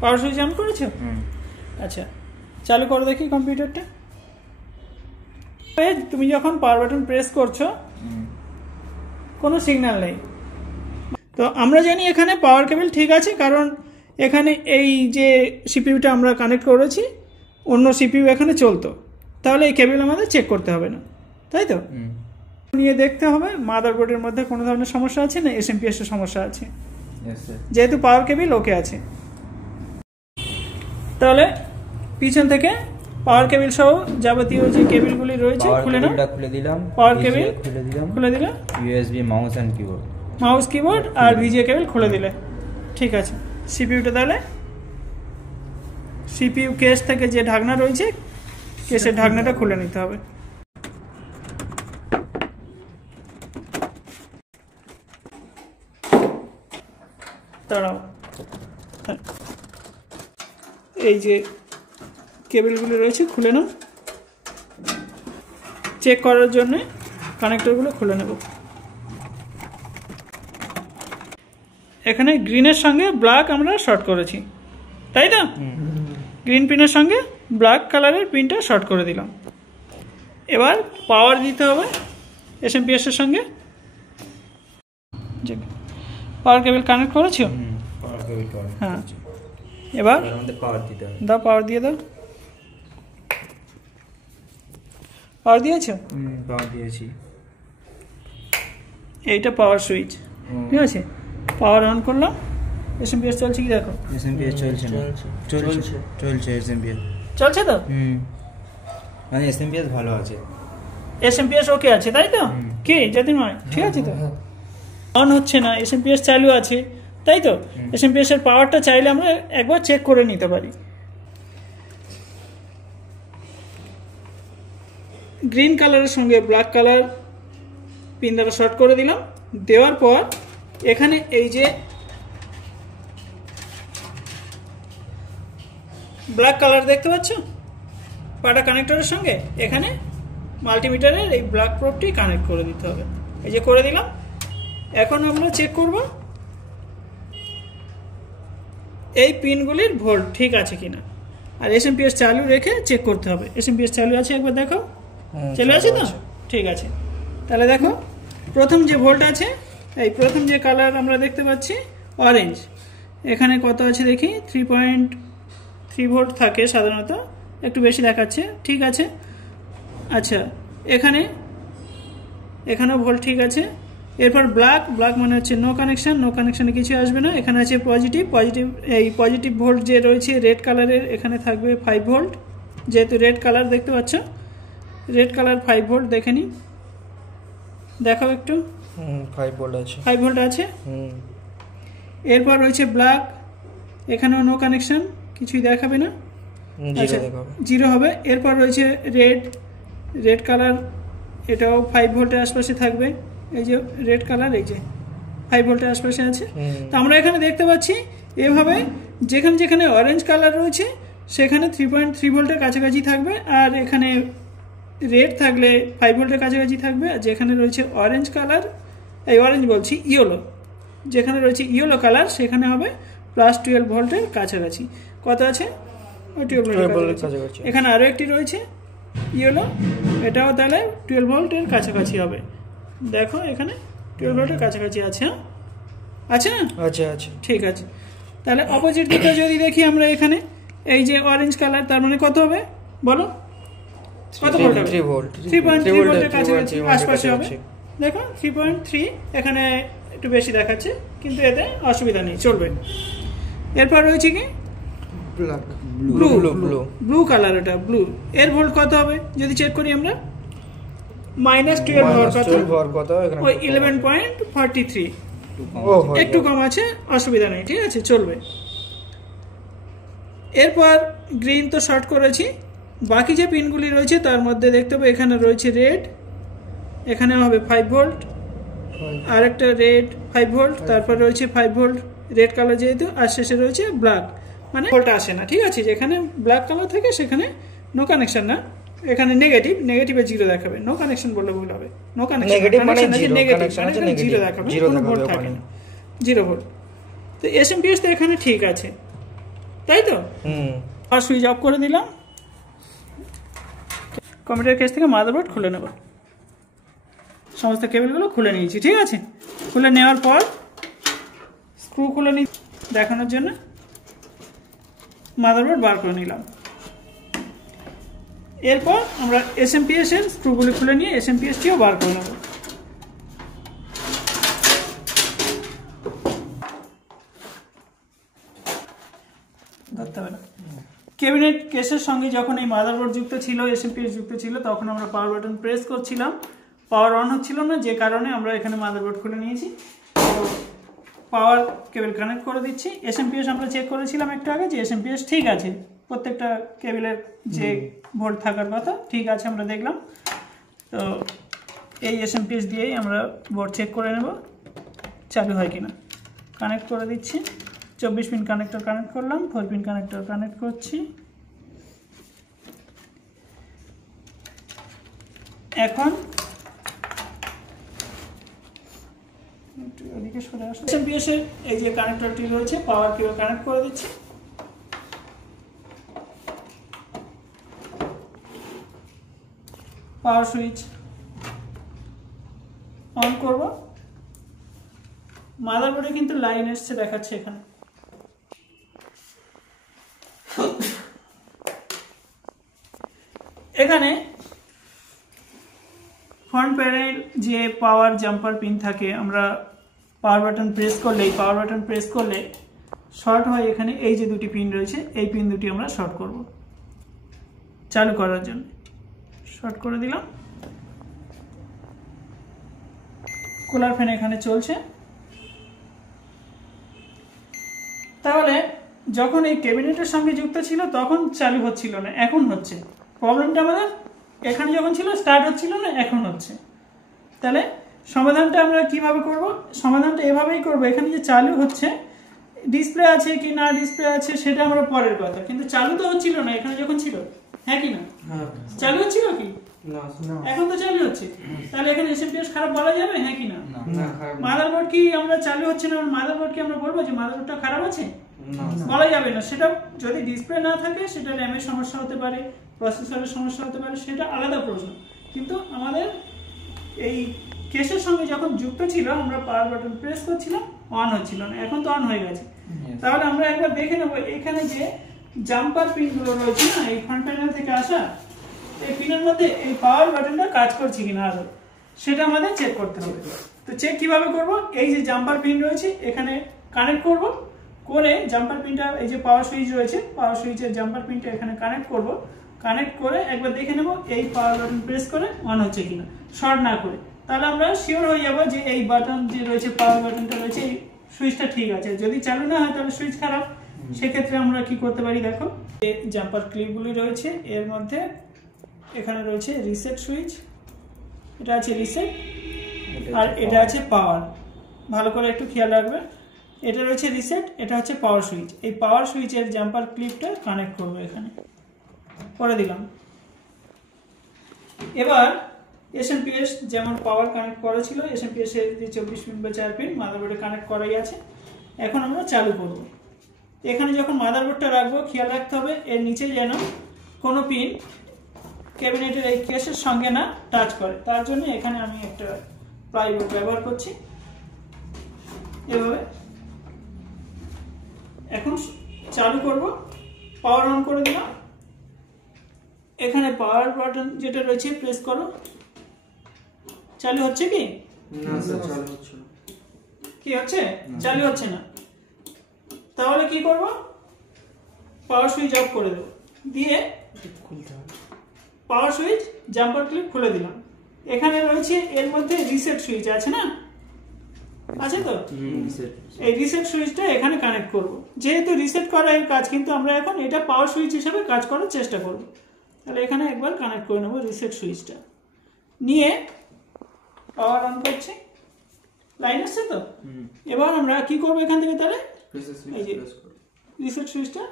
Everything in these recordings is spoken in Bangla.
পাওয়ার সুইচ অন করেছো? আচ্ছা, চালু করো দেখি কম্পিউটারটা। তুমি যখন পাওয়ার বাটন প্রেস করছো কোনো সিগন্যাল নেই। তো আমরা জানি এখানে পাওয়ার কেবল ঠিক আছে, কারণ এখানে এই যে সিপিইউটা আমরা কানেক্ট করেছি অন্য সিপিইউ এখানে চলতো, তাহলে এই কেবল আমাদের চেক করতে হবে না, তাই তো? নিয়ে দেখতে হবে মাদারবোর্ডের মধ্যে কোনো ধরনের সমস্যা আছে না এসএমপিএস এর সমস্যা আছে, যেহেতু পাওয়ার কেবল ওকে আছে। তাহলে পিছন থেকে পাওয়ার কেবল সহ যাবতীয় যে কেবলগুলি রয়েছে খুলে নাও। খুলে দিলাম, পাওয়ার কেবল খুলে দিলাম, USB mouse and keyboard, mouse keyboard আর ভিজিএ কেবল খুলে দিলে ঠিক আছে। সিপিইউটা তাহলে সিপিইউ কেস থেকে যে ঢাকনা রয়েছে কেসের ঢাকনাটা খুলে নিতে হবে। দাঁড়াও, এই যে কেবলগুলো রয়েছে খুলে নাও। চেক করার জন্য কানেক্টরগুলো খুলে নেব। এখানে গ্রিনের সঙ্গে ব্ল্যাক আমরা শর্ট করেছি, তাই না? গ্রিন পিনের সঙ্গে ব্ল্যাক কালারের পিনটা শর্ট করে দিলাম। এবার পাওয়ার দিতে হবে এসএমপিএস এর সঙ্গে। পাওয়ার কেবল কানেক্ট করেছো? হ্যাঁ, এবার পাওয়ার দিতে হবে। দাও, পাওয়ার দিয়ে দাও। পাওয়ার দিয়েছো? পাওয়ার দিয়েছি। এইটা পাওয়ার সুইচ, ঠিক আছে। পাওয়ার অন করলাম। এসএমপিএস চলছে কি দেখো? এসএমপিএস চলছে না, চলছে এসএমপিএস চলছে তো? মানে এসএমপিএস ভালো আছে, এসএমপিএস ওকে আছে, তাই তো? কি জ্যোতির্ময় ঠিক আছে তো? অন হচ্ছে না, এসএমপিএস চালু আছে, তাই তো? এসএমপিএস এর পাওয়ারটা চাইলে আমরা একবার চেক করে নিতে পারি। গ্রিন কালারের সঙ্গে ব্ল্যাক কালার পিন দ্বারা শর্ট করে দিলাম। দেওয়ার পর এখানে এই যে ব্ল্যাক কালার দেখতে পাচ্ছ পাটা কানেক্টরের সঙ্গে, এখানে মাল্টিমিটারের এই ব্ল্যাক প্রোবটি কানেক্ট করে দিতে হবে। এই যে করে দিলাম। এখন আমরা চেক করব এই পিনগুলির ভোল্ট ঠিক আছে কিনা, আর এসএমপিএস চালু রেখে চেক করতে হবে। এসএমপিএস চালু আছে একবার দেখো, চালু আছে তো? ঠিক আছে। তাহলে দেখো প্রথম যে ভোল্ট আছে, এই প্রথম যে কালার আমরা দেখতে পাচ্ছি অরেঞ্জ, এখানে কত আছে দেখি 3.3 ভোল্ট থাকে সাধারণত, একটু বেশি দেখাচ্ছে, ঠিক আছে। আচ্ছা, এখানেও ভোল্ট ঠিক আছে। এরপর ব্ল্যাক মানে হচ্ছে নো কানেকশন, নো কানেকশনে কিছু আসবে না। এখানে আছে পজিটিভ, এই পজিটিভ ভোল্ট যে রয়েছে রেড কালারের, এখানে থাকবে 5 ভোল্ট, যেহেতু রেড কালার দেখতে পাচ্ছ, রেড কালার 5 ভোল্ট দেখে নি, দেখাও একটু। 5 ভোল্ট আছে, 5 ভোল্ট আছে। এরপর রয়েছে ব্ল্যাক, এখানেও নো কানেকশন, কিছুই দেখাবে না, জিরো হবে। এরপর রয়েছে রেড কালার, এটাও 5 ভোল্টের আশপাশে থাকবে। এই যে রেড কালার, এই যে 5 ভোল্টের আশপাশে আছে। তো আমরা এখানে দেখতে পাচ্ছি এভাবে যেখানে যেখানে অরেঞ্জ কালার রয়েছে সেখানে 3.3 ভোল্টের কাছাকাছি থাকবে, আর এখানে রেড থাকলে 5 ভোল্টের কাছাকাছি থাকবে। আর যেখানে রয়েছে অরেঞ্জ কালার, এই অরেঞ্জ বলছি ইয়েলো, যেখানে রয়েছে ইয়েলো কালার সেখানে হবে +12 ভোল্টের কাছাকাছি। কত আছে? 12 ভোল্টের কাছাকাছি। এখানে আরও একটি রয়েছে ইয়েলো, এটাও তাহলে 12 ভোল্টের কাছাকাছি হবে। দেখো এখানে 12 ভোল্টের কাছাকাছি আছে, আছে না? আচ্ছা, ঠিক আছে। তাহলে অপোজিট দিকে যদি দেখি আমরা, এখানে এই যে অরেঞ্জ কালার, তার মানে কত হবে বলো? কত ভোল্ট হবে? 3.3 ভোল্টের কাছাকাছি আশপাশে হবে। দেখো 3.3, এখানে একটু বেশি দেখাচ্ছে, কিন্তু এতে অসুবিধা নেই, চলবে। এরপর রয়েছে কি ব্লু কালার, এটা ব্লু, এর ভোল্ট কত হবে যদি চেক করি আমরা? -12 ভোল্ট কত? ওই 11.43, একটু কম আছে, অসুবিধা নেই, ঠিক আছে, চলবে। এরপর গ্রিন তো শর্ট করেছি, বাকি যে পিনগুলি রয়েছে তার মধ্যে দেখতে পাবো এখানে রয়েছে রেড, এখানে হবে 5 ভোল্ট, আর একটা রেড 5 ভোল্ট, তারপর রয়েছে 5 ভোল্ট রেড কালার যেহেতু, আর শেষে রয়েছে ব্ল্যাক, মানে ভোল্ট আসে না, ঠিক আছে। যেখানে ব্ল্যাক কালার থাকে সেখানে নো কানেকশন না, এখানে নেগেটিভে জিরো দেখাবে, নো কানেকশন বললে ভুল হবে। নো কানেকশন মানে জিরো দেখাবে, কোনো ভোল্ট থাকে না, 0 ভোল্ট। তো এসএমপিএস তো এখানে ঠিক আছে, তাই তো। আর সুইচ অফ করে দিলাম। কম্পিউটার কেস থেকে মাদারবোর্ড খুলে নেব, সমস্ত কেবলগুলো খুলে নিয়েছি, ঠিক আছে। খুলে নেওয়ার পর স্ক্রু খুলে নি দেখানোর জন্য মাদারবোর্ড বার করে নিলাম। এরপর আমরা এসএমপিএস এর স্ক্রুগুলি খুলে নিয়ে এসএমপিএসটিও বার করে নেব। ধরতে হবে না। ক্যাবিনেট কেসের সঙ্গে যখন এই মাদারবোর্ড যুক্ত ছিল, এসএমপিএস যুক্ত ছিল, তখন আমরা পাওয়ার বাটন প্রেস করছিলাম, পাওয়ার অন হচ্ছিল না, যে কারণে আমরা এখানে মাদারবোর্ড খুলে নিয়েছি। তো পাওয়ার কেবল কানেক্ট করে দিচ্ছি। এসএমপিএস আমরা চেক করেছিলাম একটু আগে যে এসএমপিএস ঠিক আছে, প্রত্যেকটা কেবলের যে ভোল্ট থাকার কথা ঠিক আছে আমরা দেখলাম। তো এই এসএমপিএস দিয়েই আমরা বোর্ড চেক করে নেব চালু হয় কিনা। কানেক্ট করে দিচ্ছি। 24 পিন কানেক্টর কানেক্ট করলাম, 4 পিন কানেক্টর কানেক্ট করছি। এখন এদিকে সরে আসুন। এসএমপিএস এর এই যে কানেক্টরটি রয়েছে, পাওয়ার কেবল কানেক্ট করে দিচ্ছি। পাওয়ার সুইচ অন করব। মাদারবোর্ডে কিন্তু লাইন এসছে দেখাচ্ছে এখানে। এখানে ফ্রন্ট প্যানেল যে পাওয়ার জাম্পার পিন থাকে, আমরা পাওয়ার বাটন প্রেস করলে, পাওয়ার বাটন প্রেস করলে শর্ট হয়। এখানে এই যে দুটি পিন রয়েছে, এই পিন দুটি আমরা শর্ট করব চালু করার জন্য। শর্ট করে দিলাম। কুলার ফ্যান এখানে চলছে। তাহলে যখন এই ক্যাবিনেটের সঙ্গে যুক্ত ছিল তখন চালু হচ্ছিল না, এখন হচ্ছে। প্রবলেমটা আমাদের এখানে যখন ছিল স্টার্ট হচ্ছিল না, এখন হচ্ছে। তাহলে সমাধানটা আমরা কিভাবে করব? সমাধানটা এভাবেই করব। এখানে যে চালু হচ্ছে, ডিসপ্লে আছে কি না ডিসপ্লে আছে সেটা আমরা পরের কথা, কিন্তু চালু তো হচ্ছিল না এখানে যখন ছিল, হ্যাঁ কি না? চালু হচ্ছিল কি? এখন তো চালু হচ্ছে। তাহলে এখানে এসএমপিএস খারাপ বলা যাবে, হ্যাঁ কি না? মাদারবোর্ড কি আমরা চালু হচ্ছে না, মাদারবোর্ড কি আমরা বলবো যে মাদারবোর্ডটা খারাপ আছে? বলা যাবে না। সেটা যদি ডিসপ্লে না থাকে সেটা র্যামের সমস্যা হতে পারে, প্রসেসরের সমস্যা হতে পারে, সেটা আলাদা প্রশ্ন। কিন্তু আমাদের এই কেসের সঙ্গে যখন যুক্ত ছিল আমরা পাওয়ার বাটন প্রেস করছিলাম, অন হচ্ছিল না, এখন তো অন হয়ে গেছে। তাহলে আমরা একবার দেখে নেব এখানে যে জাম্পার পিনগুলো রয়েছে না, এই ফ্রন্ট প্যানেল থেকে আসা, এই পিনের মধ্যে এই পাওয়ার বাটনটা কাজ করছে কিনা আরো, সেটা আমাদের চেক করতে হবে। তো চেক কিভাবে করব? এই যে জাম্পার পিন রয়েছে এখানে কানেক্ট করব, করে জাম্পার পিনটা, এই যে পাওয়ার সুইচ রয়েছে, পাওয়ার সুইচের জাম্পার পিনটা এখানে কানেক্ট করব। কানেক্ট করে একবার দেখে নেব এই পাওয়ার বাটন প্রেস করে অন হচ্ছে কিনা, শর্ট না করে। তাহলে আমরা শিওর হয়ে যাব যে এই বাটন যে রয়েছে, পাওয়ার বাটনটা রয়েছে, এই সুইচটা ঠিক আছে। যদি চালু না হয় তাহলে সুইচ খারাপ। সেক্ষেত্রে আমরা কি করতে পারি? দেখো, এই জাম্পার ক্লিপগুলি রয়েছে, এর মধ্যে এখানে রয়েছে রিসেট সুইচ, এটা আছে রিসেট, আর এটা আছে পাওয়ার। ভালো করে একটু খেয়াল রাখবে, এটা রয়েছে রিসেট, এটা হচ্ছে পাওয়ার সুইচ। এই পাওয়ার সুইচের জাম্পার ক্লিপটা কানেক্ট করবো এখানে, করে দিলাম। এবার এসএমপিএস যেমন পাওয়ার কানেক্ট করা ছিল, এসএমপিএস এর যে 24 পিন বা 4 পিন মাদারবোর্ডে কানেক্ট করাই আছে। এখন আমরা চালু করব। এখানে যখন মাদারবোর্ডটা রাখবো খেয়াল রাখতে হবে এর নিচে যেন কোনো পিন ক্যাবিনেটের এই কেসের সঙ্গে না টাচ করে। তার জন্য এখানে আমি একটা প্লাইবোর্ড ব্যবহার করছি এভাবে। এখন চালু করব, পাওয়ার অন করে দিলাম। এখানে পাওয়ার বাটন যেটা রয়েছে প্রেস করো। চালু হচ্ছে কি? না স্যার, চালু হচ্ছে না। কি হচ্ছে? চালু হচ্ছে না। তাহলে কি করব? পাওয়ার সুইচ অফ করে দেব, দিয়ে খুলতে হবে। পাওয়ার সুইচ জাম্পার ক্লিপ খুলে দিলাম। এখানে রয়েছে এর মধ্যে রিসেট সুইচ আছে না, আছে তো? এই রিসেট সুইচটা এখানে কানেক্ট করব। যেহেতু রিসেট করা এর কাজ, কিন্তু আমরা এখন এটা পাওয়ার সুইচ হিসেবে কাজ করার চেষ্টা করব। তাহলে এখানে একবার কানেক্ট করে নেব রিসেট সুইচটা, নিয়ে পাওয়ার অন করছি। লাইন আসছে তো? এবার আমরা কি করব এখান থেকে? তাহলে এই যে রিসেট সুইচটা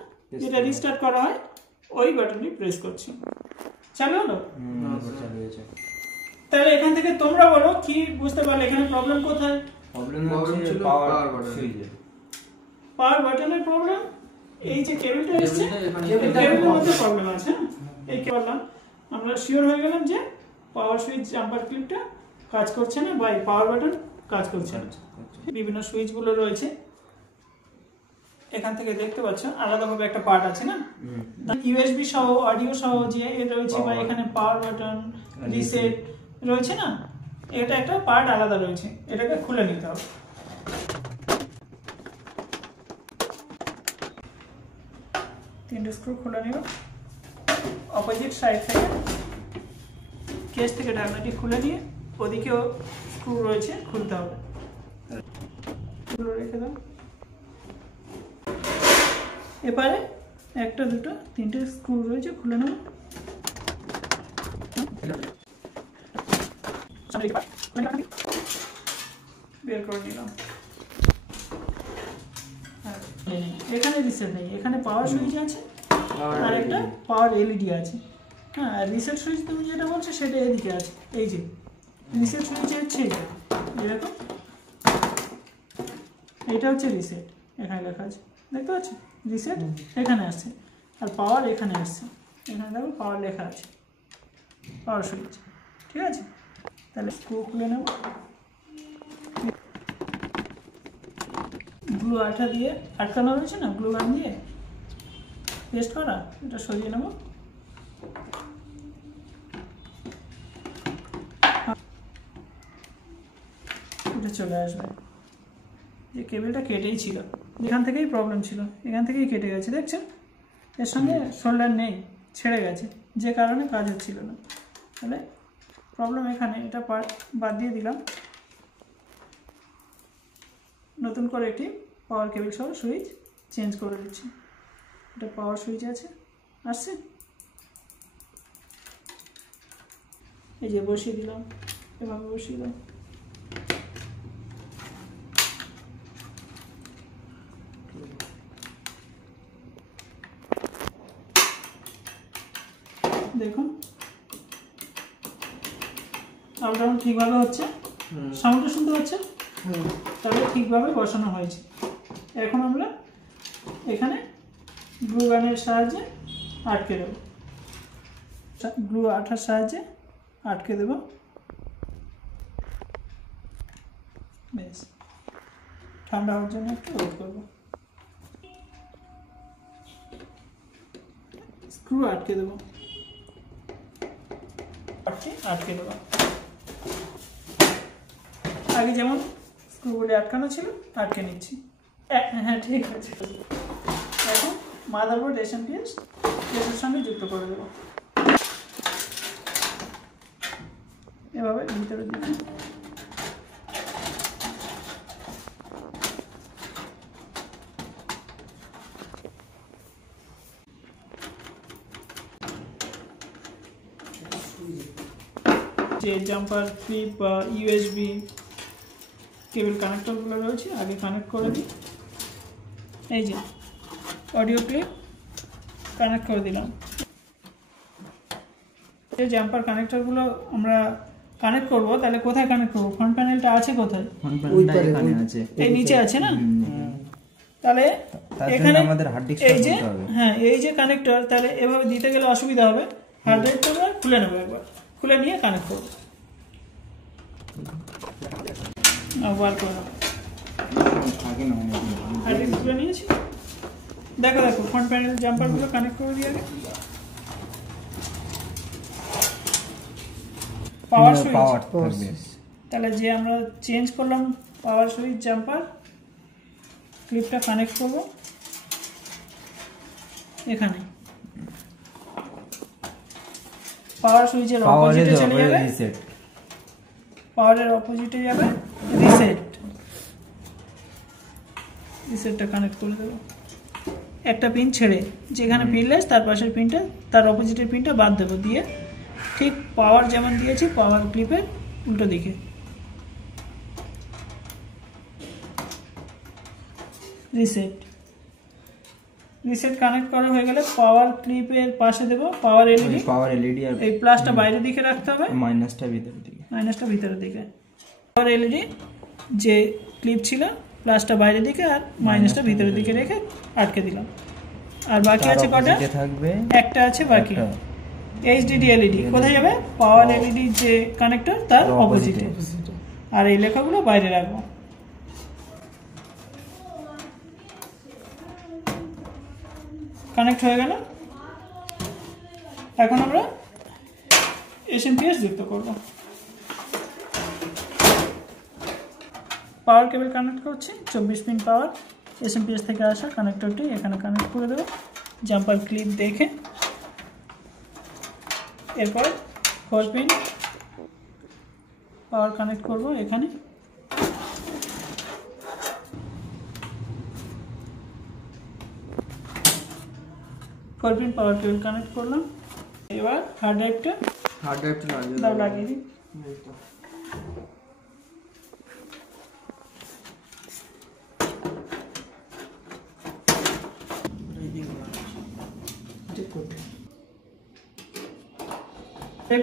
যেটা রিস্টার্ট করা হয় ওই বাটনটি প্রেস করছি। চালু হলো? তাহলে এখান থেকে তোমরা বলো কি বুঝতে পারলে এখানে প্রবলেম কোথায়? প্রবলেম হচ্ছে পাওয়ার সুইচে। পাওয়ার বাটনের প্রবলেম। এই যে কেবলটা এসেছে কেবলের মধ্যে প্রবলেম আছে। এই কেবলটা আমরা শিওর হয়ে গেলাম যে পাওয়ার সুইচ জাম্পার ক্লিপটা কাজ করছে না বা পাওয়ার বাটন কাজ করছে না। বিভিন্ন সুইচগুলো রয়েছে, এখান থেকে দেখতে পাচ্ছ আলাদাভাবে একটা পার্ট আছে না, ইউএসবি সহ অডিও সহ যে রয়েছে বা এখানে পাওয়ার বাটন রিসেট রয়েছে না, এটা একটা পার্ট আলাদা রয়েছে, এটাকে খুলে নিতে হবে। তিনটে স্ক্রু খুলে নিব, অপোজিট সাইড থেকে কেস থেকে ঢাকনাটি খুলে নিয়ে ওদিকেও স্ক্রু রয়েছে, খুলতে হবে। খুলে রেখে দাও। এবারে একটা দুটো তিনটে স্ক্রু রয়েছে, খুলে নেব। বের করে নিলাম। এখানে রিসেট নেই, এখানে পাওয়ার সুইচ আছে আর একটা পাওয়ার এলইডি আছে। হ্যাঁ, রিসেট সুইচ তুমি যেটা বলছো সেটা এদিকে আছে। এই যে রিসেট সুইচ হচ্ছে এরকম, এটা হচ্ছে রিসেট, এখানে লেখা আছে দেখতে পাচ্ছ, রিসেট এখানে আসছে আর পাওয়ার এখানে আসছে, এখানে দেখো পাওয়ার লেখা আছে, পাওয়ার সুইচ। ঠিক আছে, তাহলে স্ক্রু খুলে নেব। গ্লু আঠা দিয়ে আটকানো রয়েছে না, গ্লু গান দিয়ে পেস্ট করা, এটা সরিয়ে নেব। এটা চলে আসবে। যে কেবলটা কেটেই ছিল, এখান থেকেই প্রবলেম ছিল, এখান থেকেই কেটে গেছে দেখছেন, এর সঙ্গে শোল্ডার নেই, ছেড়ে গেছে, যে কারণে কাজ হচ্ছিল না। তাহলে প্রবলেম এখানে, এটা পার্ট বাদ দিয়ে দিলাম, নতুন করে একটি পাওয়ার কেবল সহ সুইচ চেঞ্জ করে দিচ্ছি। এটা পাওয়ার সুইচ আছে, আসছে, এই যে বসিয়ে দিলাম, এভাবে বসিয়ে দিলাম। দেখুন আপ ডাউন ঠিকভাবে হচ্ছে, সাউন্ডটা শুনতে পাচ্ছেন, তাহলে ঠিকভাবে বসানো হয়েছে। এখন আমরা এখানে গ্লু গানের সাহায্যে আটকে দেব, গ্লু আঠার সাহায্যে আটকে দেব। বেশ, ঠান্ডা হওয়ার জন্য একটু ওয়েট করব। স্ক্রু আটকে দেব, আটকে দেব। আগে যেমন স্ক্রুগুলি আটকানো ছিল আটকে নিচ্ছি। হ্যাঁ ঠিক আছে। এখন মাদারবোর্ড এসএমপিএস এর সঙ্গে যুক্ত করে দেব, এভাবে ভিতরে দিচ্ছি। যে জাম্পার ক্লিপ বা ইউএসবি কেবল কানেক্টরগুলো রয়েছে আগে কানেক্ট করে দিই। এই যে অডিও ক্লিপ কানেক্ট করে দিলাম। এই জাম্পার কানেক্টরগুলো আমরা কানেক্ট করব, তাহলে কোথায় কানেক্ট করব? ফ্রন্ট প্যানেলটা আছে কোথায়? এই নিচে আছে না, তাহলে এখানে আমাদের হার্ড ডিস্ক করতে হবে। হ্যাঁ, এই যে কানেক্টর, তাহলে এভাবে দিতে গেলে অসুবিধা হবে। হার্ড ড্রাইভটা আমরা খুলে নেব, একবার খুলে নিয়ে কানেক্ট করব। বার করে হার্ড ডিস্ক খুলে নিয়েছি, দেখো দেখো ফ্রন্ট প্যানেল জাম্পারগুলো কানেক্ট করে দিয়ে আগে। পাওয়ার সুইচ, তাহলে যে আমরা চেঞ্জ করলাম পাওয়ার সুইচ জাম্পার ক্লিপটা কানেক্ট করব এখানে। পাওয়ার সুইচের অপোজিটে চলে যাবে রিসেট, পাওয়ারের অপোজিটে যাবে রিসেট, রিসেটটা কানেক্ট করে দেব। একটা পিন ছেড়ে, যেখানে পিনলেস তার পাশের পিনটা, তার অপোজিটের পিনটা বাদ দেবো, দিয়ে ঠিক পাওয়ার যেমন দিয়েছি পাওয়ার ক্লিপের উল্টো দিকে রিসেট। রিসেট কানেক্ট করা হয়ে গেলে পাওয়ার ক্লিপের পাশে দেব পাওয়ার এলইডি, আর এই প্লাসটা বাইরের দিকে রাখতে হবে, মাইনাসটা ভিতরের দিকে। পাওয়ার এলইডি যে ক্লিপ ছিল প্লাসটা বাইরের দিকে আর মাইনাসটা ভিতরের দিকে রেখে আটকে দিলাম। আর বাকি আছে কটা থাকবে, একটা আছে বাকি। এইচডিডি এলইডি কোথায় যাবে? পাওয়ার এলইডি যে কানেক্টর তার অপোজিটে। আর এই লেখাগুলো বাইরে রাখবো। কানেক্ট হয়ে গেল। এখন আমরা এসএমপিএস যুক্ত করব। পাওয়ার কেবল কানেক্ট করছি, 24 পিন পাওয়ার এসএমপিএস থেকে আসা কানেক্টরটি এখানে কানেক্ট করে দেবো জাম্পার ক্লিপ দেখে। এরপর 4 পিন পাওয়ার কানেক্ট করব এখানে। Four pin power cable connect করলাম। এবার হার্ড ড্রাইভটা লাগিয়ে দিই।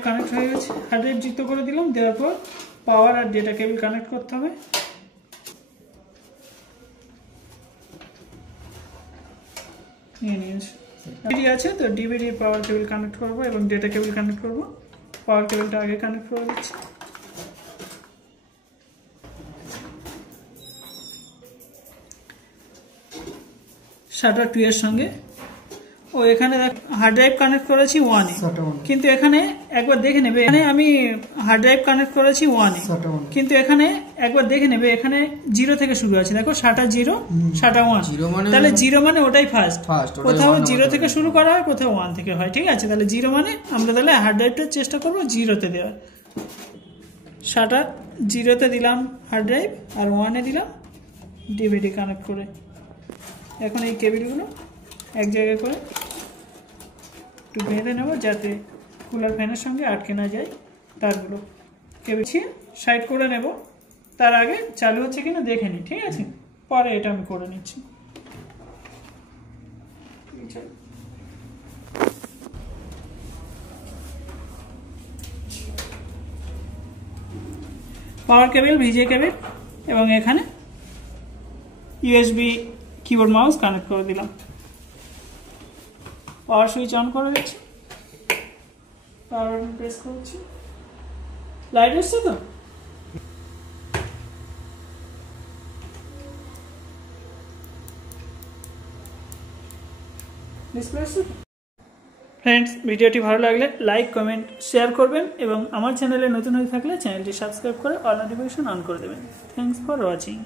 কানেক্ট হয়ে গেছে, হার্ড ড্রাইভ যুক্ত করে দিলাম। দেওয়ার পর পাওয়ার আর ডেটা কেবল কানেক্ট করতে হবে। ডিভিডি আছে তো ডিভিডি পাওয়ার কেবল কানেক্ট করব এবং ডেটা কেবল কানেক্ট করব। পাওয়ার কেবলটা আগে কানেক্ট করে দিচ্ছি। শাটার 2 এর সঙ্গে ও এখানে হার্ড ড্রাইভ কানেক্ট করেছি 1 এ, কিন্তু এখানে একবার দেখে নেবে, এখানে আমি হার্ড ড্রাইভ কানেক্ট করেছি 1 এ, কিন্তু এখানে একবার দেখে নেবে এখানে 0 থেকে শুরু আছে। দেখো শাটার 0 শাটার 1, তাহলে 0 মানে ওটাই ফার্স্ট। কোথাও 0 থেকে শুরু করা হয়, কোথাও 1 থেকে হয়, ঠিক আছে? তাহলে 0 মানে আমরা তাহলে হার্ড ড্রাইভটা চেষ্টা করব 0 তে দেওয়ার। শাটার 0 তে দিলাম হার্ড ড্রাইভ আর 1 এ দিলাম ডিভিডি কানেক্ট করে। এখন এই কেবলগুলো এক জায়গায় করে একটু বেঁধে নেব যাতে কুলার ফ্যানের সঙ্গে আটকে না যায় তারগুলো। কেবল সাইড করে নেব, তার আগে চালু হচ্ছে কিনা দেখে নিই, ঠিক আছে? পরে এটা আমি করে নিচ্ছি। পাওয়ার কেবল, ভিজে কেবল এবং এখানে ইউএসবি কিবোর্ড মাউস কানেক্ট করে দিলাম। পাওয়ার সুইচ অন করে দিচ্ছি, পাওয়ার বাটন প্রেস করছি। লাইট এসছে তো? ডিসপ্লে এসছে তো? ফ্রেন্ডস, ভিডিওটি ভালো লাগলে লাইক, কমেন্ট, শেয়ার করবেন এবং আমার চ্যানেলে নতুন হয়ে থাকলে চ্যানেলটি সাবস্ক্রাইব করে অল নোটিফিকেশন অন করে দেবেন। Thanks for watching.